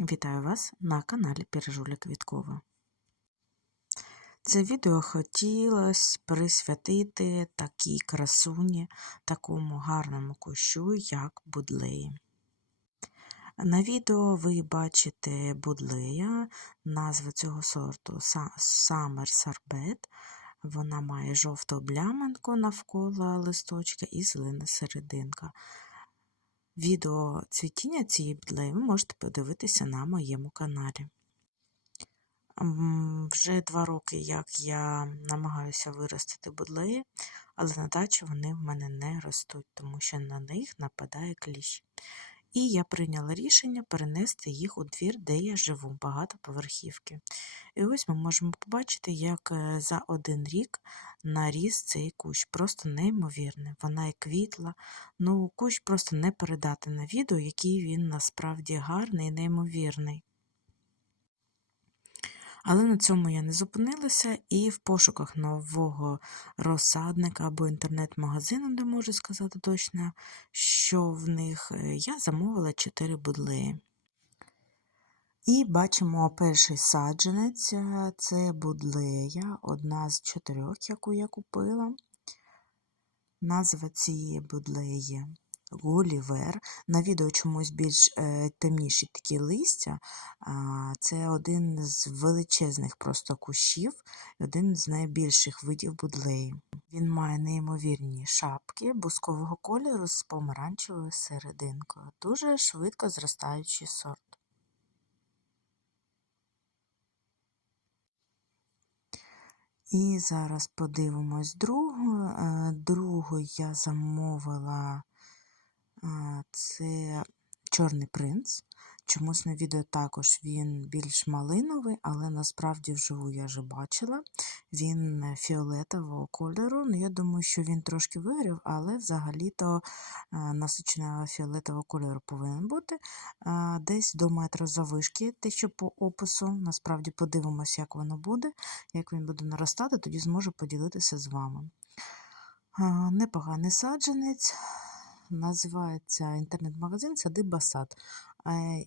Вітаю вас на каналі Піржуля Квіткова. Це відео хотілося присвятити такій красуні, такому гарному кущу, як будлеї. На відео ви бачите будлея, назва цього сорту Summer Sorbet. Вона має жовту обляманку навколо листочка і зелена серединка. Відео цвітіння цієї будлеї ви можете подивитися на моєму каналі. Вже два роки, як я намагаюся виростити будлеї, але на дачі вони в мене не ростуть, тому що на них нападає кліщ. І я прийняла рішення перенести їх у двір, де я живу, багатоповерхівки. І ось ми можемо побачити, як е, за один рік наріс цей кущ. Просто неймовірний. Вона і квітла. Ну, кущ просто не передати на відео, який він насправді гарний і неймовірний. Але на цьому я не зупинилася і в пошуках нового розсадника або інтернет-магазину, де можу сказати точно, що в них е, я замовила 4 будлеї. І бачимо перший саджанець е, це будлея, одна з чотирьох, яку я купила. Назва цієї будлеї Гулівер. На відео чомусь більш е, темніші такі листя. Це один з величезних просто кущів, один з найбільших видів будлеї. Він має неймовірні шапки бускового кольору з помаранчевою серединкою. Дуже швидко зростаючий сорт. І зараз подивимось другу. Е, другу я замовила це Чорний принц. Чомусь на відео також він більш малиновий, але насправді вживу я вже бачила. Він фіолетового кольору. Ну, Я думаю, що він трошки вигрів, але взагалі-то насиченого фіолетового кольору повинен бути. Десь до метра завишки, те, що по опису. Насправді подивимося, як воно буде. Як він буде наростати, тоді зможу поділитися з вами. Непоганий саджанець називається інтернет-магазин Садиба Сад.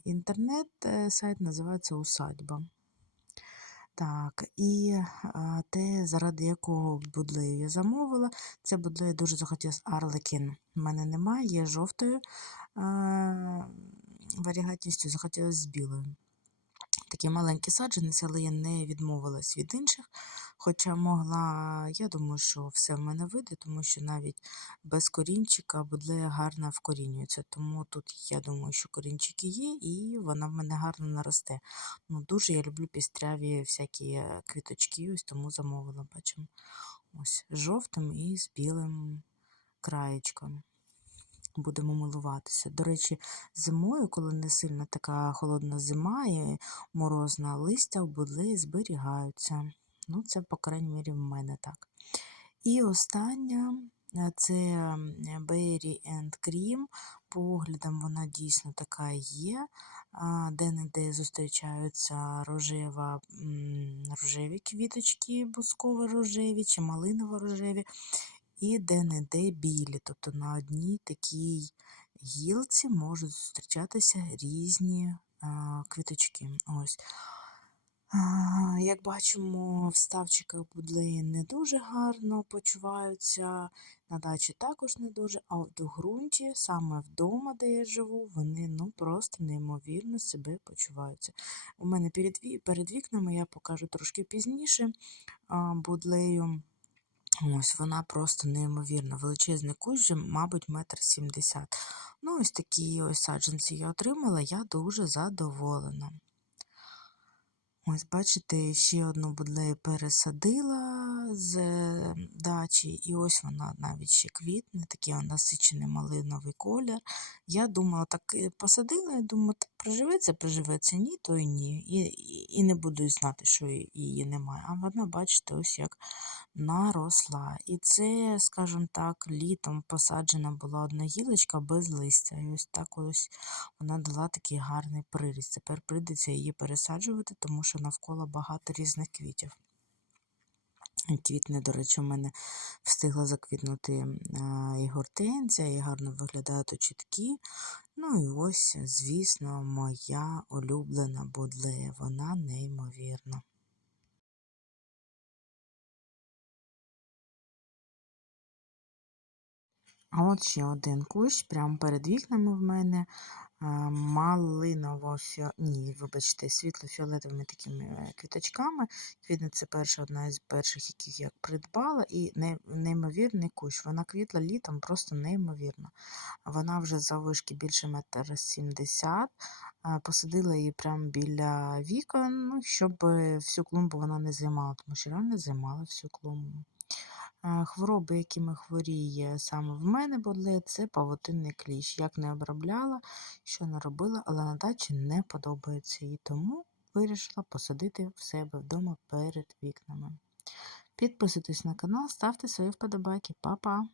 Інтернет-сайт називається Усадьба. Так, і а, те, заради якого будлею я замовила, це будлею дуже захотілося Арлекін. У мене немає, є жовтою а, варігатністю, захотілося з білою. Такі маленькі саджанець, але я не відмовилась від інших. Хоча могла, я думаю, що все в мене вийде, тому що навіть без корінчика буде гарно вкорінюється. Тому тут я думаю, що корінчики є, і вона в мене гарно наросте. Ну, Дуже я люблю пістряві всякі е, квіточки, ось тому замовила, бачимо, ось жовтим і з білим краєчком. Будемо милуватися. До речі, зимою, коли не сильно така холодна зима і морозна листя в будлеї зберігаються. Ну, це, по крайній мірі, в мене так. І остання е, це Berry and Cream. Поглядом вона дійсно така є. Де-не-де зустрічаються рожева, рожеві квіточки, бусково-рожеві чи малиново-рожеві, і де-не-де білі. Тобто на одній такій гілці можуть зустрічатися різні квіточки. Ось. Як бачимо, вставчики у будлеї не дуже гарно почуваються, на дачі також не дуже, а от у ґрунті, саме вдома, де я живу, вони ну, просто неймовірно себе почуваються. У мене перед вікнами я покажу трошки пізніше будлею. Ось Вона просто неймовірна. Величезний кущ, мабуть, метр сімдесят. Ну, ось такі ось саджанці я отримала, я дуже задоволена. Ось, бачите, ще одну будлею пересадила з е, дачі, і ось вона навіть ще квітне, такий насичений малиновий колір. Я думала, так посадила, і думаю, так приживеться, приживеться, ні, то і ні. І, і, і не буду знати, що її немає. А вона, бачите, ось як наросла. І це, скажімо так, літом посаджена була одна гілочка без листя. І ось так ось вона дала такий гарний приріст. Тепер прийдеться її пересаджувати, тому що навколо багато різних квітів. Квітне, до речі, у мене встигла заквітнути і гортензія, і гарно виглядають очітки. Ну і ось, звісно, моя улюблена будлея. Вона неймовірна. А от ще один кущ, прямо перед вікнами в мене а, малиново ні, вибачте, світло-фіолетовими такими е, квіточками. Квітне це перша одна із перших, яких я придбала, і неймовірний кущ. Вона квітла літом просто неймовірно. Вона вже заввишки більше метр сімдесят. Посадила її прямо біля вікон, ну, щоб е, всю клумбу вона не займала, тому що реально займала всю клумбу. Хвороби, якими хворіє саме в мене були, це павутинний кліщ. Як не обробляла, що не робила, але на дачі не подобається їй, тому вирішила посадити в себе вдома перед вікнами. Підписуйтесь на канал, ставте свої вподобайки. Па-па!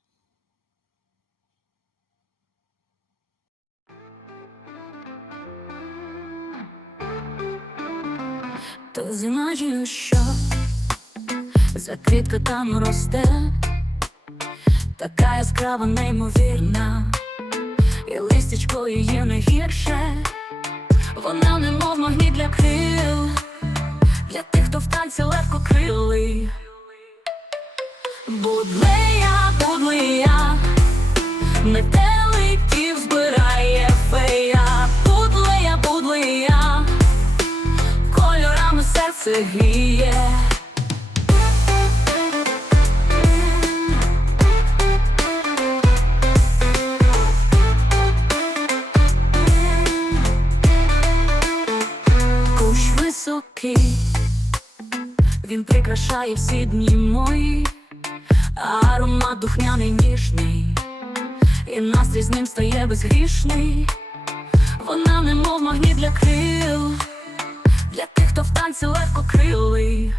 Ти знаєш, що за квітка там росте, така яскрава, неймовірна, і листячко її не гірше, вона немов магніт для крил, для тих, хто в танці легко крилий. Будлея, будлея, прикрашає всі дні мої, аромат духняний ніжний, і настрій з ним стає безгрішний. Вона немов магніт для крил для тих, хто в танці легко крилий.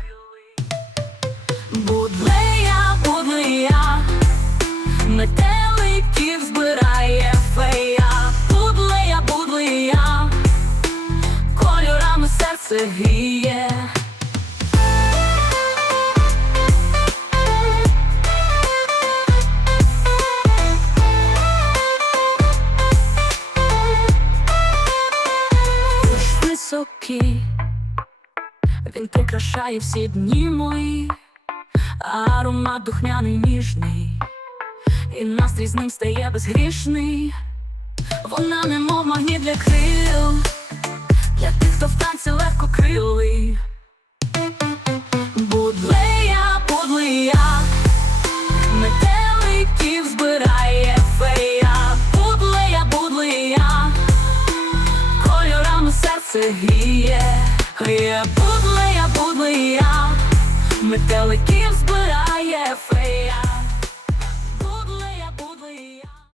Будлея, будлея, метеликів збирає фея, будлея, будлея, кольорами серце гріє. Прикрашає всі дні мої, аромат духмяний ніжний, і настрій з ним стає безгрішний. Вона немов магніт для крил, для тих, хто в танці легко крилий. Будлея, будлея, метеликів збирає фея, будлея, будлея. Кольорами серце гріє, гріє